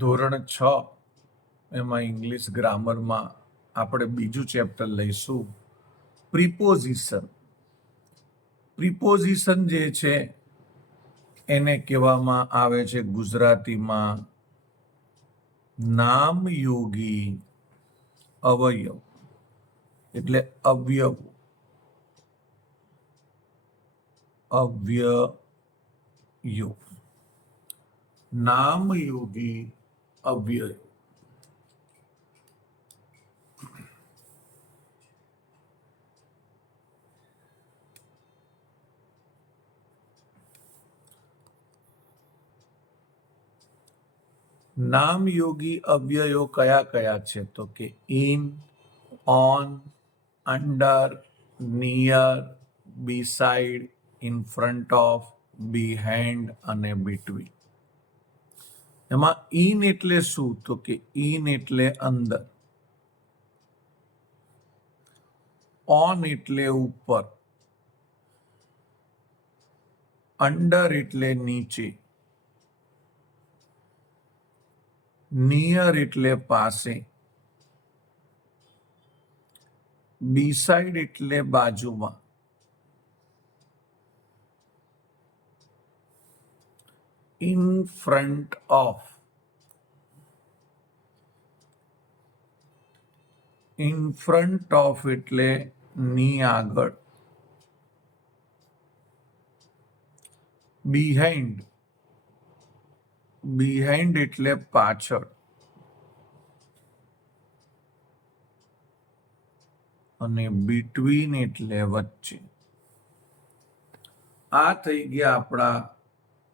ધોરણ 6 એમાં ઇંગ્લિશ ગ્રામરમાં આપણે બીજું ચેપ્ટર લઈશું પ્રિપોઝિશન. પ્રિપોઝિશન જે છે એને કહેવામાં આવે છે ગુજરાતીમાં નામયોગી અવયવ એટલે અવયવ. નામયોગી અવ્યય. નામયોગી અવ્યયો કયા કયા છે? તો કે in, on, under, near, beside, in front of, behind અને બિટવીન. એમાં ઇન એટલે શું? તો કે ઇન એટલે અંદર, ઓન એટલે ઉપર, અંડર એટલે નીચે, નિયર એટલે પાસે, બિસાઇડ એટલે બાજુમાં, in front of, in front of એટલે ની આગળ, બિહાઇન્ડ, બિહાઇન્ડ એટલે પાછળ, અને બિટવીન એટલે વચ્ચે. આ થઈ ગયા આપણા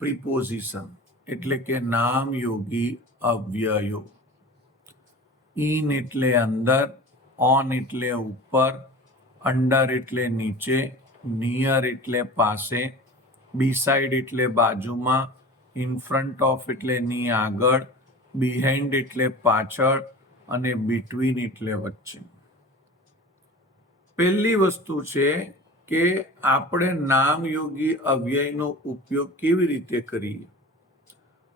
પ્રિપોઝિશન એટલે કે નામયોગી અવ્યયો. ઇન એટલે અંદર, ઓન એટલે ઉપર, અંડર એટલે નીચે, નિયર એટલે પાસે, બિસાઇડ એટલે બાજુમાં, ઇન ફ્રન્ટ ઓફ એટલે ની આગળ, બિહાઇન્ડ એટલે પાછળ અને બિટવીન એટલે વચ્ચે. પહેલી વસ્તુ છે કે આપણે નામયોગી અવ્યયનો ઉપયોગ કેવી રીતે કરીએ?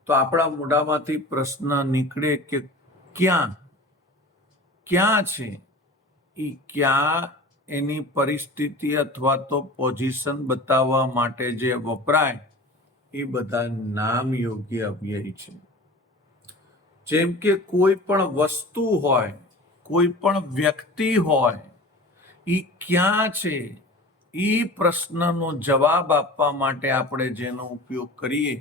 તો આપણા મોઢામાંથી પ્રશ્ન નીકળે કે ક્યાં ક્યાં છે. એ ક્યાં એની પરિસ્થિતિ અથવા તો પોઝિશન બતાવવા માટે જે વપરાય એ બધા નામયોગી અવ્યય છે. જેમ કે કોઈ પણ વસ્તુ હોય, કોઈ પણ વ્યક્તિ હોય, એ ક્યાં છે એ પ્રશ્નનો જવાબ આપવા માટે આપણે જેનો ઉપયોગ કરીએ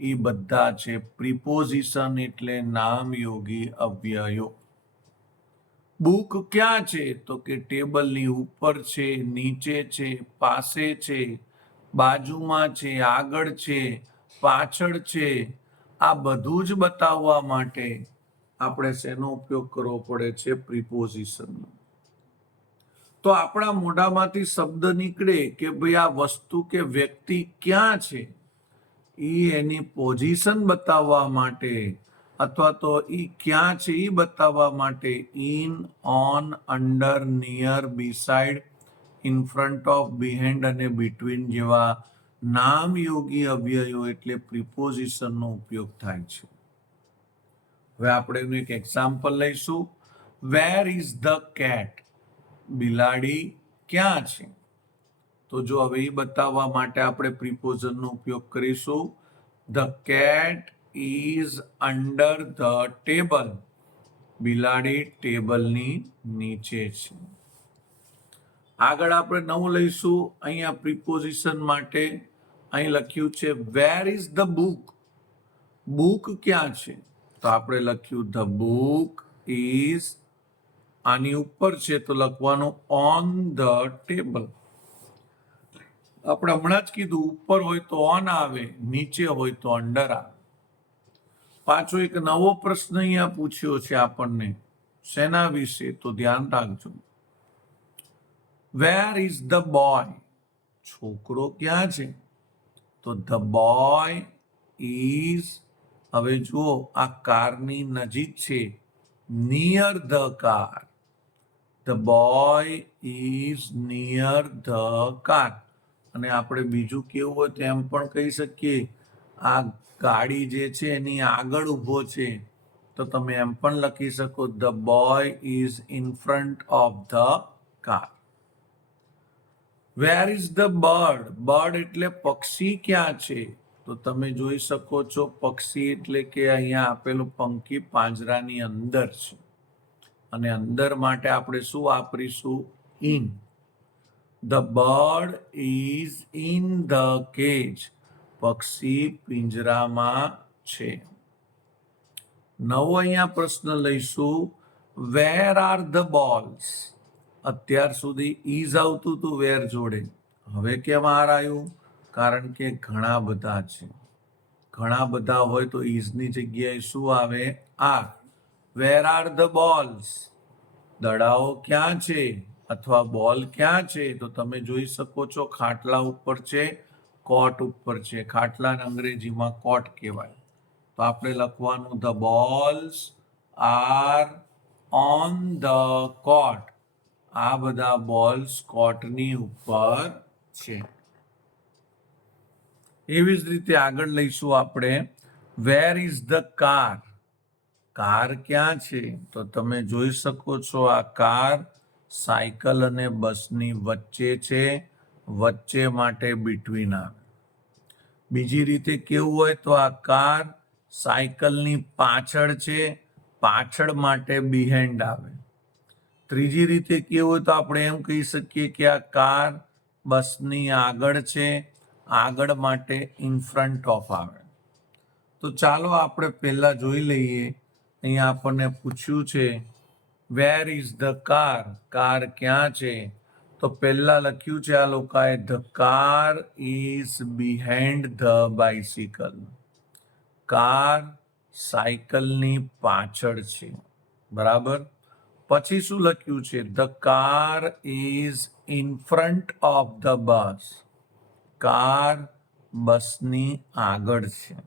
એ બધા છે પ્રિપોઝિશન એટલે નામયોગી અવ્યયો. બુક ક્યાં છે? તો કે ટેબલની ઉપર છે, નીચે છે, પાસે છે, બાજુમાં છે, આગળ છે, પાછળ છે. આ બધું જ બતાવવા માટે આપણે શેનો ઉપયોગ કરવો પડે છે? પ્રિપોઝિશનનો. તો આપણા મોઢામાંથી શબ્દ નીકળે કે ભાઈ આ વસ્તુ કે વ્યક્તિ ક્યાં છે, એની પોઝિશન બતાવવા માટે અથવા તો એ ક્યાં છે એ બતાવવા માટે in, on, under, near, beside, in front of, behind અને બિટવીન જેવા નામયોગી અવ્યયો એટલે પ્રિપોઝિશનનો ઉપયોગ થાય છે. હવે આપણે એનું એક એક્ઝામ્પલ લઈશું. વેર ઇઝ ધ કેટ? બિલાડી ક્યાં છે? તો જો હવે એ બતાવવા માટે આપણે પ્રિપોઝિશનનો ઉપયોગ કરીશું. The cat is under the table. બિલાડી ટેબલની નીચે છે. આગળ આપણે નવું લઈશું. અહીંયા પ્રિપોઝિશન માટે અહીં લખ્યું છે વેર ઇઝ ધ બુક? બુક ક્યાં છે? તો આપણે લખ્યું ધ બુક ઇઝ, આની ઉપર છે તો લખવાનું ઓન ધ ટેબલ. આપણે હમણાં જ કીધું ઉપર હોય તો ઓન આવે, નીચે હોય તો અંડર આવે. પાછો એક નવો પ્રશ્ન અહીંયા પૂછ્યો છે આપણને. શેના વિશે? તો ધ્યાન રાખજો. વેર ઇઝ ધ બોય? છોકરો ક્યાં છે? તો ધ બોય ઇઝ, હવે જુઓ આ કારની નજીક છે, near the car. The boy is near the car. અને આપણે બીજું કેવું હોય તો એમ પણ કહી શકીએ આ ગાડી જે છે એની આગળ ઊભો છે, તો તમે એમ પણ લખી શકો the boy is in front of the car. Wear is the bird? Bird એટલે પક્ષી ક્યાં છે? તો તમે જોઈ શકો છો પક્ષી એટલે કે અહીંયા આપેલું પંખી પાંજરાની અંદર છે, અને અંદર માટે આપણે શું વાપરીશું? In. The bird is in the cage. પક્ષી પિંજરામાં છે. નવો અહીંયા પ્રશ્ન લઈશું, વેર આર ધ બોલ્સ? અત્યાર સુધી ઇઝ આવતું હતું વેર જોડે, હવે કેમ આર આવ્યું? કારણ કે ઘણા બધા છે. ઘણા બધા હોય તો ઇઝની જગ્યાએ શું આવે? Are. Where are the balls? દડાઓ ક્યાં છે અથવા બોલ ક્યાં છે? તો તમે જોઈ શકો છો ખાટલા ઉપર છે, કોટ ઉપર છે. ખાટલાને અંગ્રેજીમાં કોટ કહેવાય. તો આપણે લખવાનું the balls are on the court. આ બધા બોલ્સ કોટની ઉપર છે. એવી જ રીતે આગળ લઈશું આપણે, વેર ઇઝ ધ કાર? કાર ક્યાં છે? તો તમે જોઈ શકો છો આ કાર સાયકલ અને બસની વચ્ચે છે. વચ્ચે માટે બિટવીન આવે. બીજી રીતે કેવું હોય તો આ કાર સાયકલની પાછળ છે, પાછળ માટે બિહાઇન્ડ આવે. ત્રીજી રીતે કેવું હોય તો આપણે એમ કહી શકીએ કે આ કાર બસની આગળ છે, આગળ માટે ઇન ફ્રન્ટ ઓફ આવે. તો ચાલો આપણે પહેલા જોઈ લઈએ. અહીંયા આપણને પૂછ્યું છે વેર ઇઝ ધ કાર? કાર ક્યાં છે? તો પહેલા લખ્યું છે આ લોકોએ the car is behind the bicycle. Car સાયકલની પાછળ છે, બરાબર. પછી શું લખ્યું છે? The car is in front of the bus. Car બસની આગળ છે.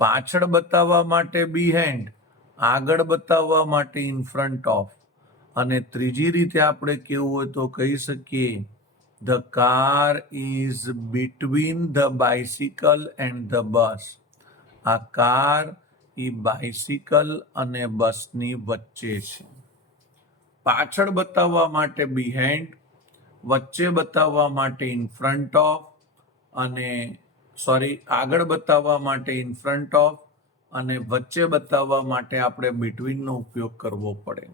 પાછળ બતાવવા માટે બિહાઇન્ડ, આગળ બતાવવા માટે ઇન ફ્રન્ટ ઓફ. અને ત્રીજી રીતે આપણે કેવું હોય તો કહી શકીએ the car is between the bicycle and the bus. આ કાર એ બાઇસિકલ અને બસની વચ્ચે છે. પાછળ બતાવવા માટે બિહાઇન્ડ, વચ્ચે બતાવવા માટે ઇન ફ્રન્ટ ઓફ, અને આગળ બતાવવા માટે ઇન ફ્રન્ટ ઓફ, અને વચ્ચે બતાવવા માટે આપણે બિટવીનનો ઉપયોગ કરવો પડે.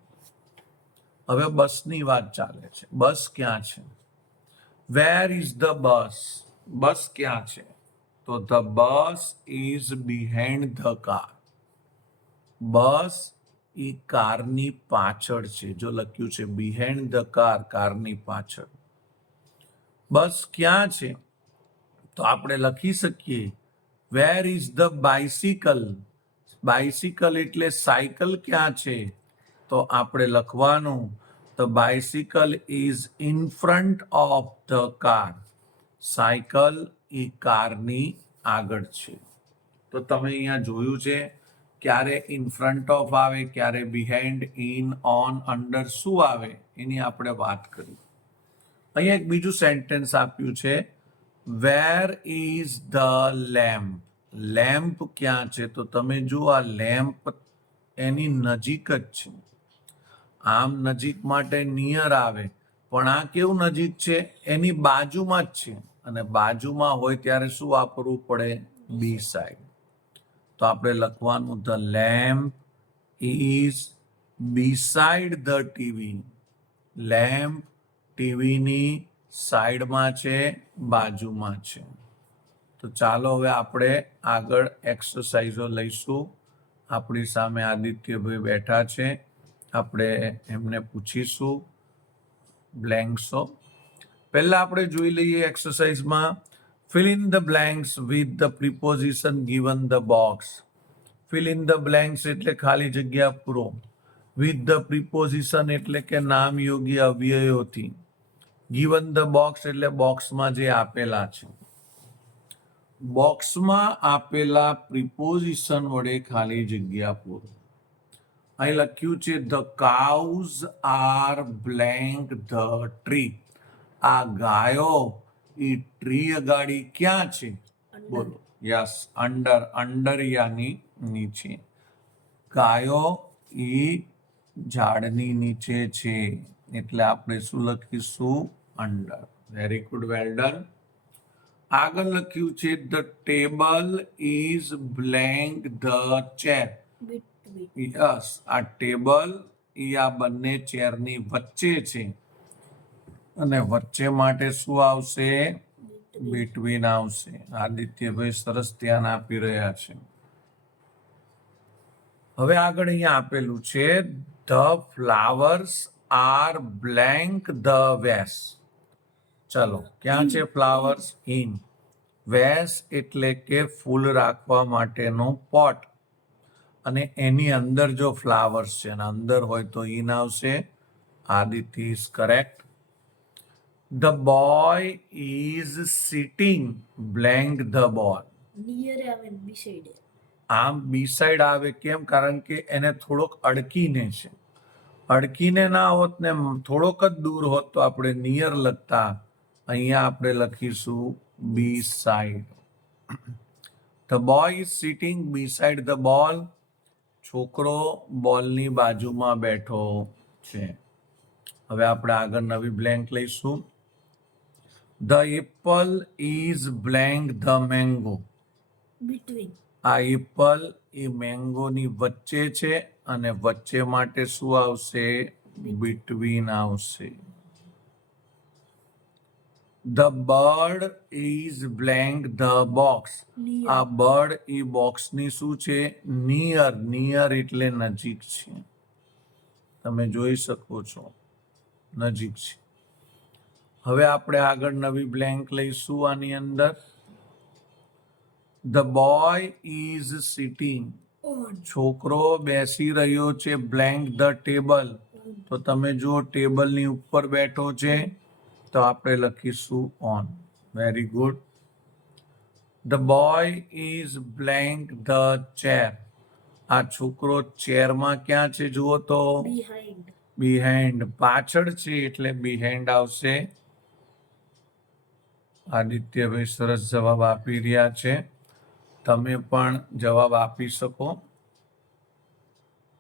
હવે બસની વાત ચાલે છે. બસ ક્યાં છે? વેર ઇઝ ધ બસ? બસ ક્યાં છે? તો the bus is behind the car. Bus એ કારની પાછળ છે. જો લખ્યું છે બિહાઇન્ડ ધ કાર, કારની પાછળ. બસ ક્યાં છે? તો આપણે લખી શકીએ where is the bicycle? Bicycle એટલે સાયકલ ક્યાં છે? તો આપણે લખવાનું the bicycle is in front of the car. Cycle એ કારની આગળ છે. તો તમે અહીંયા જોયું છે ક્યારે ઇન ફ્રન્ટ ઓફ આવે, ક્યારે બિહાઇન્ડ, ઇન, ઓન, અંડર શું આવે એની આપણે વાત કરી. અહીંયા એક બીજું સેન્ટેન્સ આપ્યું છે, વેર ઇઝ ધ લેમ્પ? લેમ્પ ક્યાં છે? તો તમે જુઓ આ લેમ્પ એની નજીક જ છે. આમ નજીક માટે નિયર આવે, પણ આ કેવું નજીક છે? એની બાજુમાં જ છે. અને બાજુમાં હોય ત્યારે શું વાપરવું પડે? Beside. તો આપણે લખવાનું the lamp is beside the TV. Lamp ટીવીની સાઈડમાં છે, બાજુમાં છે. તો ચાલો હવે આપણે આગળ એક્સરસાઇઝો લઈશું. આપણી સામે આદિત્યભાઈ બેઠા છે, આપણે એમને પૂછીશું બ્લેન્ક્સો. પહેલા આપણે જોઈ લઈએ એક્સરસાઇઝમાં, fill in the blanks with the preposition given the box. fill in the blanks એટલે ખાલી જગ્યા પૂરો. with the preposition એટલે કે નામયોગી અવ્યયોથી. given the box એટલે બોક્સમાં જે આપેલા છે. બોક્સમાં આપેલા પ્રિપોઝિશન વડે ખાલી જગ્યા પૂરો. અહીં લખ્યું છે the cows are blank the tree. આ ગાયો એ ટ્રી અગાડી ક્યાં છે? બોલો. યસ, અંડર, અંડર યાની નીચે. ગાયો ઈ ઝાડની નીચે છે એટલે આપણે શું લખીશું? Under. Very good, well done. આગળ લખ્યું છે the table is blank the chair. Yes, આ ટેબલ ઈ આ બંને ચેરની વચ્ચે છે અને વચ્ચે માટે શું આવશે? બિટવીન આવશે. આદિત્યભાઈ સરસ ધ્યાન આપી રહ્યા છે. હવે આગળ અહીંયા આપેલું છે the flowers are blank the vase. ચલો, ક્યાં છે ફ્લાવર્સ? ઇન. વેસ એટલે કે ફૂલ રાખવા માટેનો પોટ, અને એની અંદર જો ફ્લાવર્સ છે અને અંદર હોય તો ઇન આવશે. Aditya is correct. The boy is sitting blank the ball. Near આવે ને beside. આમ બી સાઈડ આવે કેમ? કારણ કે એને થોડોક અડકીને છે. અડકીને ના હોત ને થોડોક જ દૂર હોત તો આપણે નિયર લખતા. અહીંયા આપણે લખીશું beside. The boy is sitting beside the ball. છોકરો બોલની બાજુમાં બેઠો છે. હવે આપણે આગળ નવી બ્લેન્ક લઈશું. The Apple is blank the mango. Between. આ એપલ એ મેંગોની વચ્ચે છે અને વચ્ચે માટે શું આવશે? બિટવીન આવશે. The bird is blank the box. Near. આ બર્ડ એ બોક્સની શું છે? નિયર. નિયર એટલે નજીક છે. તમે જોઈ શકો છો નજીક છે. હવે આપણે આગળ નવી બ્લેન્ક લઈશું આની અંદર. The boy is sitting. On. છોકરો બેસી રહ્યો છે બ્લેન્ક ધ ટેબલ. તો તમે જુઓ ટેબલની ઉપર બેઠો છે તો આપણે લખીશું on. Very good. The boy is blank the chair. આ છોકરો ચેરમાં ક્યાં છે જુઓ તો? Behind. બિહાઇન્ડ. પાછળ છે એટલે બિહાઇન્ડ આવશે. આદિત્યભાઈ સરસ જવાબ આપી રહ્યા છે. તમે પણ જવાબ આપી શકો.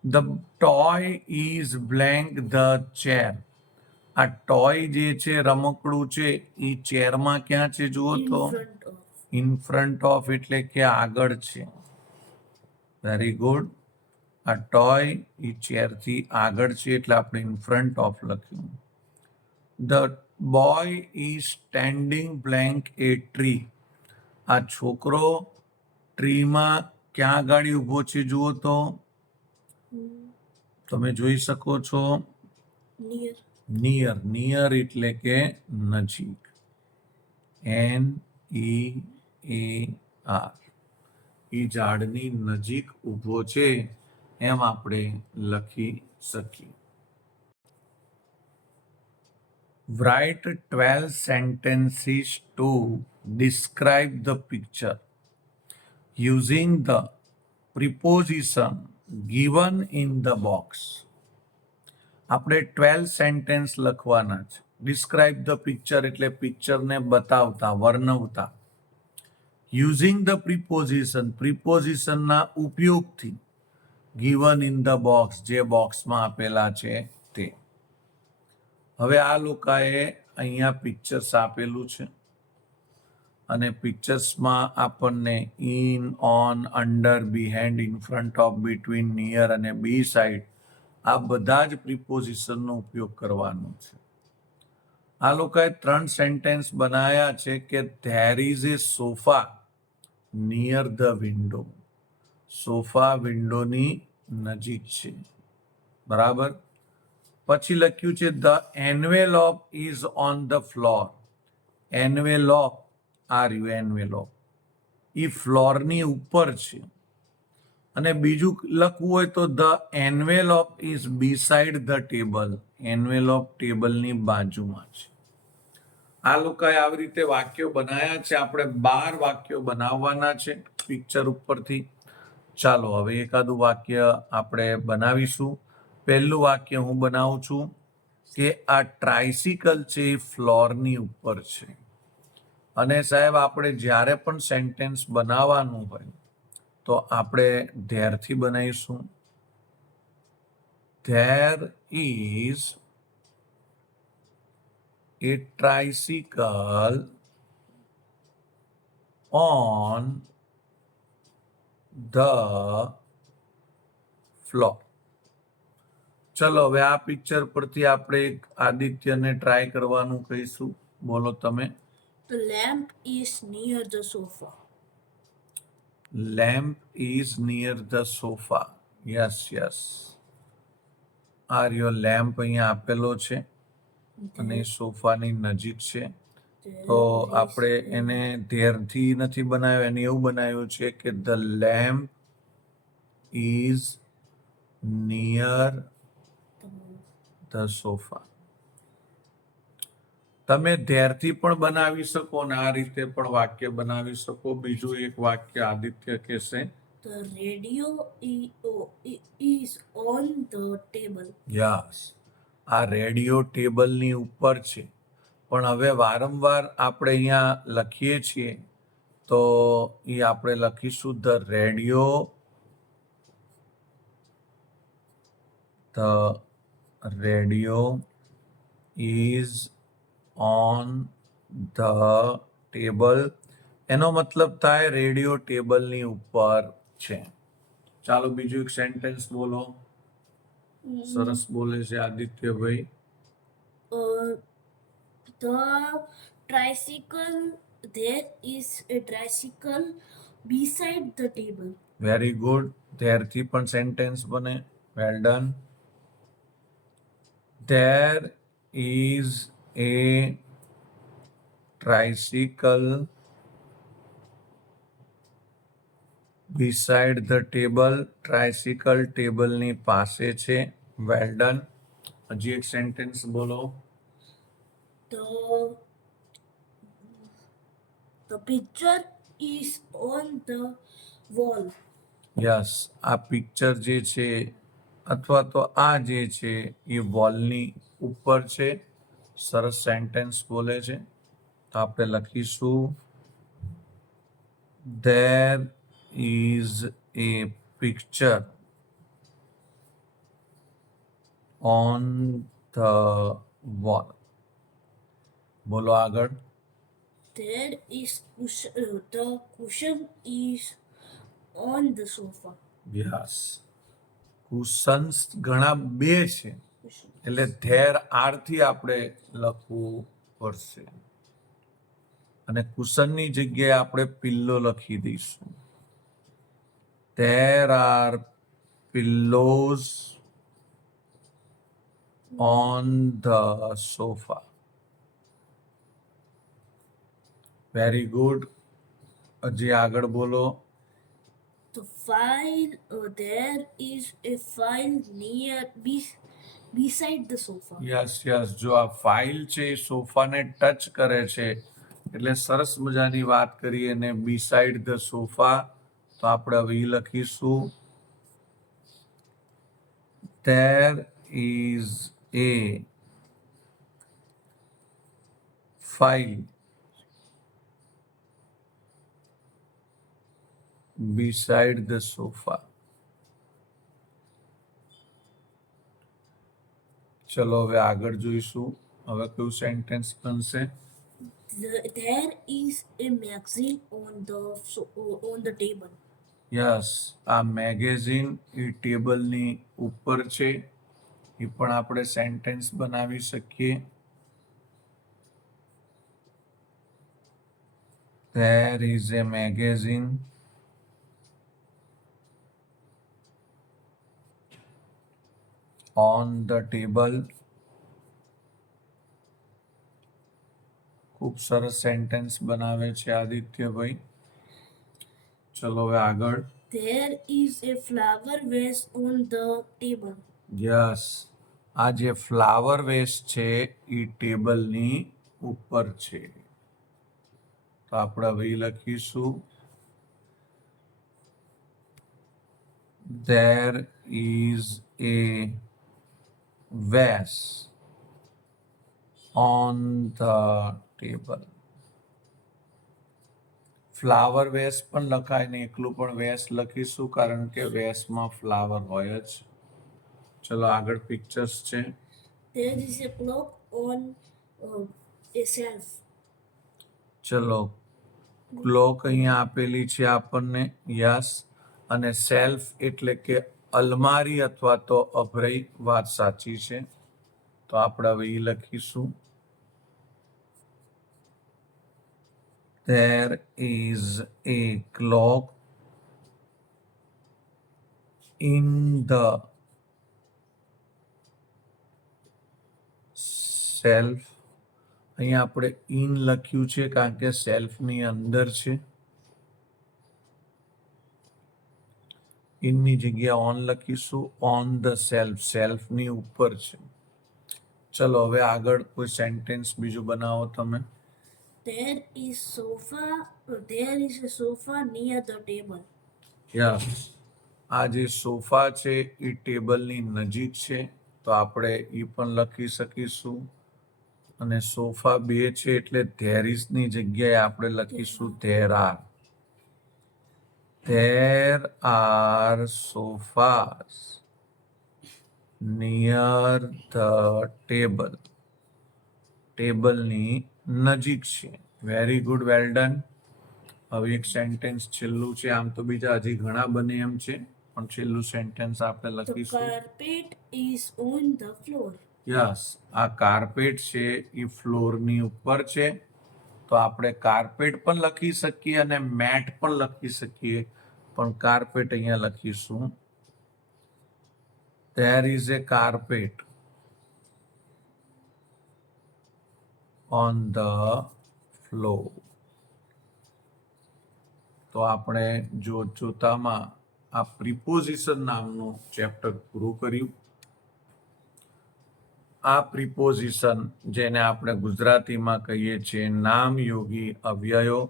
The toy is blank the chair. આ ટોય જે છે રમકડું છે એ ચેરમાં ક્યાં છે જુઓ In તો? front of. In front of એટલે કે આગળ છે. Very good. આ ટોય એ ચેરથી આગળ છે એટલે આપણે ઇન ફ્રન્ટ ઓફ લખ્યું. The boy is standing blank A tree. આ છોકરો ટ્રીમાં ક્યાં આગળ ઊભો છે જુઓ તો? તમે જોઈ શકો છો Near. નિયર. નિયર એટલે કે નજીક. NEAR. એ ઝાડની નજીક ઊભો છે એમ આપણે લખી શકીએ. Write 12 sentences to describe the picture using the preposition given in the box. આપણે 12 સેન્ટેન્સ લખવાના છે. ડિસ્ક્રાઇબ ધ પિક્ચર એટલે પિક્ચરને બતાવતા, વર્ણવતા. યુઝિંગ ધ પ્રિપોઝિશન, પ્રિપોઝિશનના ઉપયોગથી. ગિવન ઇન ધ બોક્સ, જે બોક્સમાં આપેલા છે તે. હવે આ લોકોએ અહીંયા પિક્ચર્સ આપેલું છે અને પિક્ચર્સમાં આપણને in, on, under, behind, in front of, between, near અને બી સાઈડ આ બધા જ પ્રિપોઝિશનનો ઉપયોગ કરવાનો છે. આ લોકોએ 3 સેન્ટેન્સ બનાવ્યા છે કે there is A sofa near the window. Sofa વિન્ડોની નજીક છે. બરાબર. પછી લખ્યું છે the envelope is on the floor. Envelope, આ રહ્યું એન્વેલોપ, એ ફ્લોરની ઉપર છે. અને બીજું લખવું હોય તો the envelope is beside the table. Envelope ટેબલની બાજુમાં છે. આ લોકોએ આવી રીતે વાક્યો બનાવ્યા છે. આપણે 12 વાક્યો બનાવવાના છે પિક્ચર ઉપરથી. ચાલો હવે એકાદું વાક્ય આપણે બનાવીશું. પહેલું વાક્ય હું બનાવું છું કે આ ટ્રાઇસિકલ છે એ ફ્લોરની ઉપર છે અને સાહેબ આપણે જ્યારે પણ સેન્ટેન્સ બનાવવાનું હોય તો આપણે ધેરથી બનાવીશું. There is a tricycle on the floor. ચલો હવે આ પિક્ચર પરથી આપણે એક આદિત્યને ટ્રાય કરવાનું કહીશું. બોલો તમે. The lamp is near the sofa. Lamp is near the sofa. Yes, yes. આ રહ્યો લેમ્પ અહીંયા આપેલો છે અને સોફાની નજીક છે. તો આપણે એને ધેરથી નથી બનાવ્યો, એને એવું બનાવ્યું છે કે the lamp is near the sofa. તમે ધેરથી પણ બનાવી શકો અને આ રીતે પણ વાક્ય બનાવી શકો. બીજું એક વાક્ય આદિત્ય કહેશે. The radio is on the table. Yes, આ રેડિયો ટેબલની ઉપર છે. પણ હવે વારંવાર આપણે અહીંયા લખીએ છીએ તો એ આપણે લખીશું the radio is on the table. એનો મતલબ થાય રેડિયો ટેબલની ઉપર છે. ચાલો બીજું એક સેન્ટેન્સ બોલો. સરસ બોલે છે આદિત્યભાઈ. The tricycle, there is a tricycle beside the table. Very good. ધેરથી પણ સેન્ટેન્સ બને. Well done. There is a tricycle beside the table. Tricycle ટેબલની પાસે છે. Well done. હજી એક સેન્ટેન્સ બોલો. The picture is on the wall. Yes, આ પિક્ચર જે છે અથવા તો આ જે છે એ વોલની ઉપર છે. સરસ સેન્ટેન્સ બોલે છે. તો આપણે લખીશું there is A picture on the wall. બોલો આગળ. There is the cushion is on the sofa. Yes, cushions ઘણા બે છે Cushion. એટલે ધેર આરથી આપણે લખવું પડશે અને કુશનની જગ્યાએ આપણે પિલ્લો લખી દઈશું. There are pillows on the sofa. Very good. હજી આગળ બોલો. The file, there is a file beside the sofa. Yes yes, જો આ ફાઇલ છે એ સોફાને ટચ કરે છે એટલે સરસ મજાની વાત કરી. અને બીસાઇડ ધ સોફા તો આપણે હવે લખીશું there is A file beside the sofa. ચલો હવે આગળ જોઈશું. હવે કયું સેન્ટેન્સ બનશે. There is a magazine on the table. Yes, આ મેગેઝિન એ ટેબલની ઉપર છે. એ પણ આપણે સેન્ટેન્સ બનાવી શકીએ. There is a magazine on the table. ખૂબ સરસ સેન્ટેન્સ બનાવે છે આદિત્યભાઈ. ચલો હવે આગળ. There is a flower vase on the table. Yes, આ જે ફ્લાવર વેસ છે એ ટેબલની ઉપર છે. તો આપણે હવે લખીશું there is a vase on the table. Flower vase પણ લખાય ને એકલું પણ વેસ લખીશું કારણ કે વેસમાં ફ્લાવર હોય જ. ચલો આગળ પિક્ચર્સ છે. There is a clock on a shelf. ચલો ક્લોક અહીંયા આપેલી છે આપણને, યસ. અને સેલ્ફ એટલે કે અલમારી અથવા તો અભરાઈ, વાત સાચી છે. તો આપણે હવે ઈ લખીશું. There is a clock in the shelf. અહીંયા આપણે ઇન લખ્યું છે કારણ કે સેલ્ફની અંદર છે. ઇનની જગ્યા ઓન લખીશું. ઓન ધ સેલ્ફ, સેલ્ફની ઉપર છે. ચલો હવે આગળ કોઈ સેન્ટેન્સ બીજું બનાવો તમે. There is a sofa near the table. Yes, આ જે સોફા છે એ ટેબલની નજીક છે, તો આપણે એ પણ લખી શકીશું. અને સોફા બે છે એટલે ધેર ઇઝની જગ્યાએ આપણે લખીશું there are. There are sofas near the table. ટેબલની નજીક છે. Very good, well done. હવે એક સેન્ટેન્સ છેલ્લું છે. આમ તો બીજા હજી ઘણા બને એમ છે, પણ છેલ્લું સેન્ટેન્સ આપણે The લખીશું. carpet is on the floor. Yes, આ કાર્પેટ છે એ ફ્લોરની ઉપર છે. તો આપણે કાર્પેટ પણ લખી શકીએ અને મેટ પણ લખી શકીએ, પણ કાર્પેટ અહીંયા લખીશું. There is a carpet on the floor. તો આપણે જોતામાં આ પ્રિપોઝિશન નામનું ચેપ્ટર પૂરું કર્યું. આ પ્રિપોઝિશન જેને આપણે ગુજરાતીમાં કહીએ છીએ નામયોગી અવ્યયો,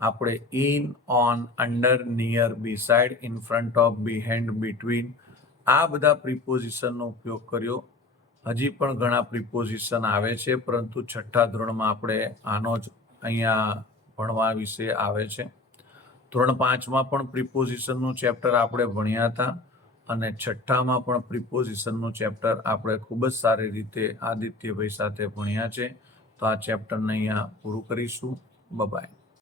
આપણે in, on, under, near, beside, in front of, behind, between, આ બધા પ્રિપોઝિશનનો ઉપયોગ કર્યો. હજી પણ ઘણા પ્રિપોઝિશન આવે છે, પરંતુ 6થા ધોરણમાં આપણે આનો જ અહીંયા ભણવા વિશે આવે છે. ધોરણ 5માં પણ પ્રિપોઝિશનનું ચેપ્ટર આપણે ભણ્યા હતા અને 6થામાં પણ પ્રિપોઝિશનનું ચેપ્ટર આપણે ખૂબ જ સારી રીતે આદિત્યભાઈ સાથે ભણ્યા છે. તો આ ચેપ્ટરને અહીંયા પૂરું કરીશું. બાય.